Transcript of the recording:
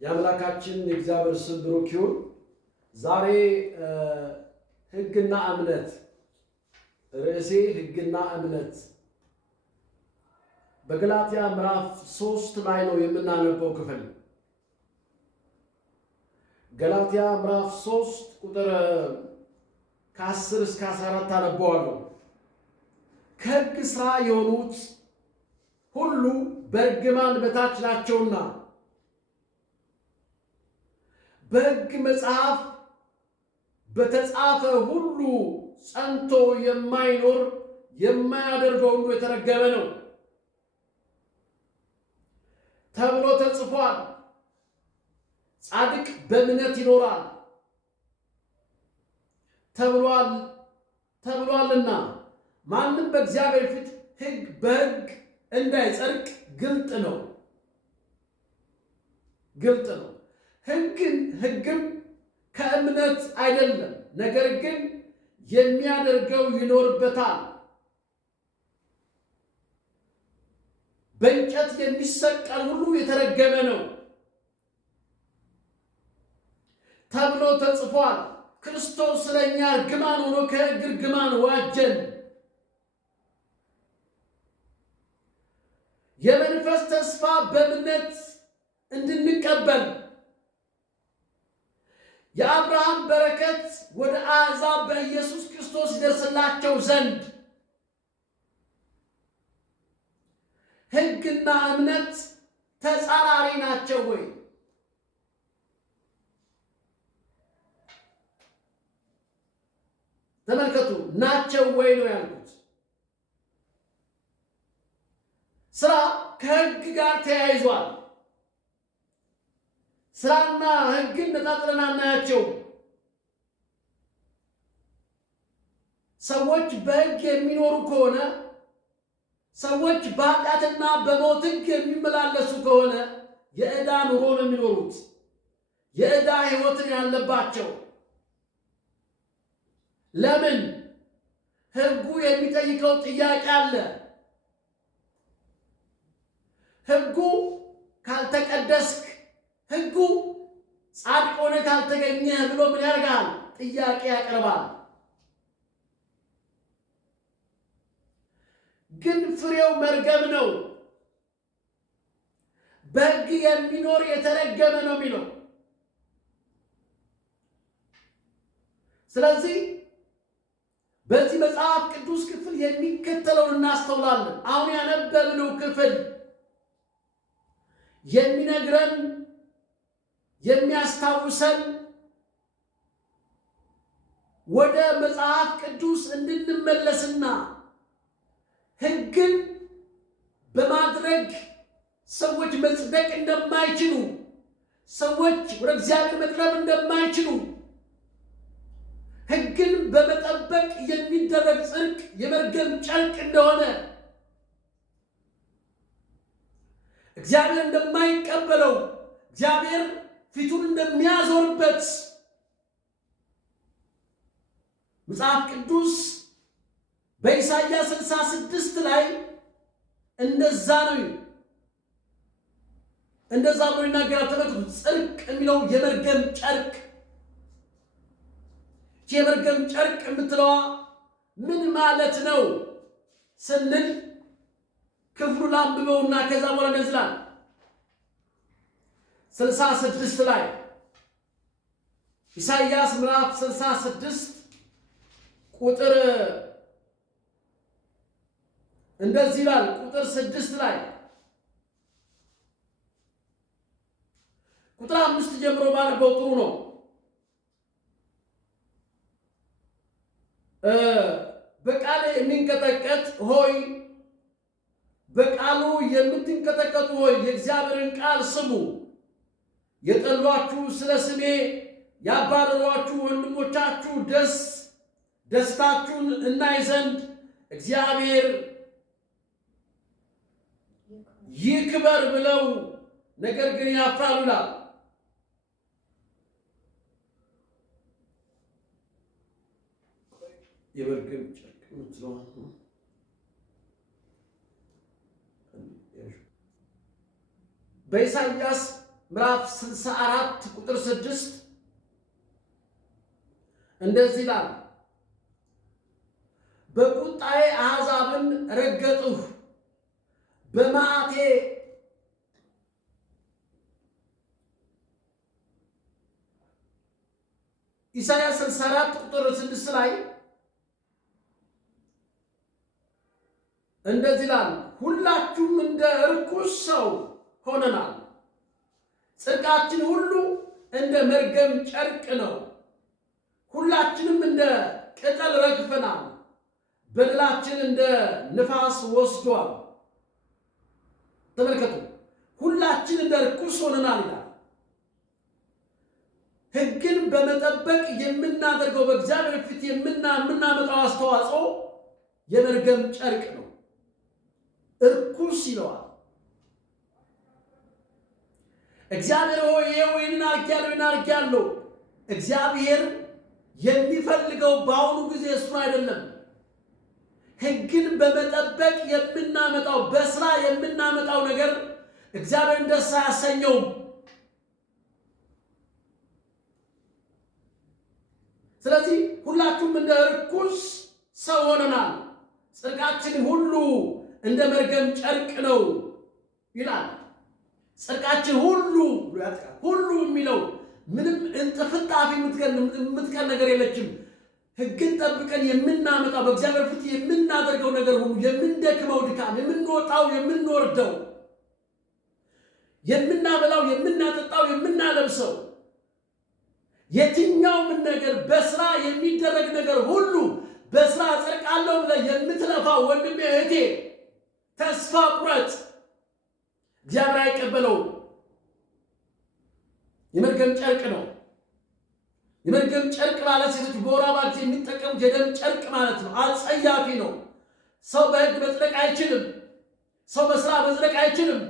የአምላካችን የእግዚአብሔር ስም ብሩክ ይሁን። ዛሬ ሕግና እምነት ርዕሴ ሕግና እምነት በገላትያ ምዕራፍ 3 ላይ ነው የምናነበው ክፍል። ገላትያ ምዕራፍ 3 ቁጥር ከ10 እስከ 14 አነበዋለሁ። ከሕግ ሥራ የሆኑት ሁሉ በእርግማን በታች ናቸውና በሕግ መጽሐፍ በተጻፈ ሁሉ ጸንቶ የማይኖር የማያደርገው ሁሉ የተረገመ ነው ተብሎ ተጽፏል። ጻድቅ በእምነት ይኖራል ተብሏልና ማንም በእግዚአብሔር ፊት በሕግ እንዳይጸድቅ ግልጥ ነው። ሕግም ከእምነት አይደለም፣ ነገር ግን የሚያደርገው ይኖርበታል። በእንጨት የሚሰቀል ሁሉ የተረገመ ነው ተብሎ ተጽፏል። ክርስቶስ ስለኛ እርግማን ሆኖ ከሕግ እርግማን ዋጀን። የመንፈስ ተስፋ በእምነት እንድንቀበል የአብርሃም በረከት ወደ አሕዛብ በኢየሱስ ክርስቶስ ይደርስላቸው ዘንድ ሕግና እምነት ተጻራሪ ናቸው ወይ? ተመልከቱ፣ ናቸው ወይ ነው ያልኩት። ስራ ከሕግ ጋር ተያይዟል። ስራና ሕግን ነጣጥለን አናያቸው። ሰዎች በሕግ የሚኖሩ ከሆነ፣ ሰዎች በኃጢአትና በሞት ሕግ የሚመላለሱ ከሆነ የዕዳ ኑሮ ነው የሚኖሩት። የዕዳ ሕይወትን ያለባቸው። ለምን? ሕጉ የሚጠይቀው ጥያቄ አለ። ሕጉ ካልተቀደስክ፣ ሕጉ ጻድቅ ሆነህ ካልተገኘህ ብሎ ምን ያደርጋል? ጥያቄ ያቀርባል። ግን ፍሬው መርገም ነው። በሕግ የሚኖር የተረገመ ነው የሚለው። ስለዚህ በዚህ መጽሐፍ ቅዱስ ክፍል የሚከተለውን እናስተውላለን። አሁን ያነበብነው ክፍል የሚነግረን የሚያስታውሰን ወደ መጽሐፍ ቅዱስ እንድንመለስና ሕግን በማድረግ ሰዎች መጽደቅ እንደማይችሉ፣ ሰዎች ወደ እግዚአብሔር መቅረብ እንደማይችሉ፣ ሕግን በመጠበቅ የሚደረግ ጽድቅ የመርገም ጨርቅ እንደሆነ፣ እግዚአብሔር እንደማይቀበለው፣ እግዚአብሔር ፊቱን እንደሚያዞርበት መጽሐፍ ቅዱስ በኢሳይያስ 66 ላይ እንደዛ ብሎ ይናገራል። ተመልከቱ፣ ጽድቅ የሚለው የመርገም ጨርቅ። የመርገም ጨርቅ የምትለዋ ምን ማለት ነው ስንል ክፍሉ ላንብበውና ከዛ በኋላ እንደዚህ ይላል። 66 ላይ ኢሳይያስ ምዕራፍ 66 ቁጥር እንደዚህ ይላል። ቁጥር 6 ላይ ቁጥር 5 ጀምሮ ባነበው ጥሩ ነው። በቃል የሚንቀጠቀጥ ሆይ፣ በቃሉ የምትንቀጠቀጡ ሆይ የእግዚአብሔርን ቃል ስሙ። የጠሏችሁ ስለ ስሜ ያባረሯችሁ ወንድሞቻችሁ ደስታችሁን እናይ ዘንድ እግዚአብሔር ይክበር ብለው ነገር ግን ያፍራሉላል። የመርገም ጨርቅ የምትለዋ በኢሳይያስ ምዕራፍ 64 ቁጥር 6 እንደዚህ ይላል፣ በቁጣዬ አሕዛብን ረገጥሁ፣ በመዓቴ ኢሳይያስ 64 ቁጥር 6 ላይ እንደዚህ ይላል፣ ሁላችሁም እንደ ርኩስ ሰው ሆነናል፣ ጽድቃችን ሁሉ እንደ መርገም ጨርቅ ነው፣ ሁላችንም እንደ ቅጠል ረግፈናል፣ በደላችን እንደ ንፋስ ወስዷል። ተመልከቱ፣ ሁላችን እንደ ርኩስ ሆነናል ይላል። ሕግን በመጠበቅ የምናደርገው በእግዚአብሔር ፊት የምናመጣው አስተዋጽኦ የመርገም ጨርቅ ነው፣ እርኩስ ይለዋል። እግዚአብሔር ሆይ ይህን አድርጌያለሁ። እግዚአብሔር የሚፈልገው በአሁኑ ጊዜ እሱን አይደለም። ሕግን በመጠበቅ የምናመጣው በስራ የምናመጣው ነገር እግዚአብሔርን ደስ አያሰኘውም። ስለዚህ ሁላችሁም እንደ ርኩስ ሰው ሆነናል፣ ጽድቃችን ሁሉ እንደ መርገም ጨርቅ ነው ይላል። ጽድቃችን ሁሉ የሚለው ምንም እንጥፍጣፊ የምትቀር ነገር የለችም። ሕግን ጠብቀን የምናመጣው በእግዚአብሔር ፊት የምናደርገው ነገር ሁሉ፣ የምንደክመው ድካም፣ የምንወጣው የምንወርደው፣ የምናበላው የምናጠጣው የምናለብሰው የትኛውም ነገር በስራ የሚደረግ ነገር ሁሉ በስራ ጸድቃለሁ ብለህ የምትለፋው ወንድሜ እህቴ ተስፋ ቁረጥ። እግዚአብሔር አይቀበለውም። የመርገም ጨርቅ ነው። የመርገም ጨርቅ ማለት ሴቶች በወር አበባ ጊዜ የሚጠቀሙት የደም ጨርቅ ማለት ነው። አጸያፊ ነው። ሰው በሕግ መጽደቅ አይችልም። ሰው በስራ መጽደቅ አይችልም።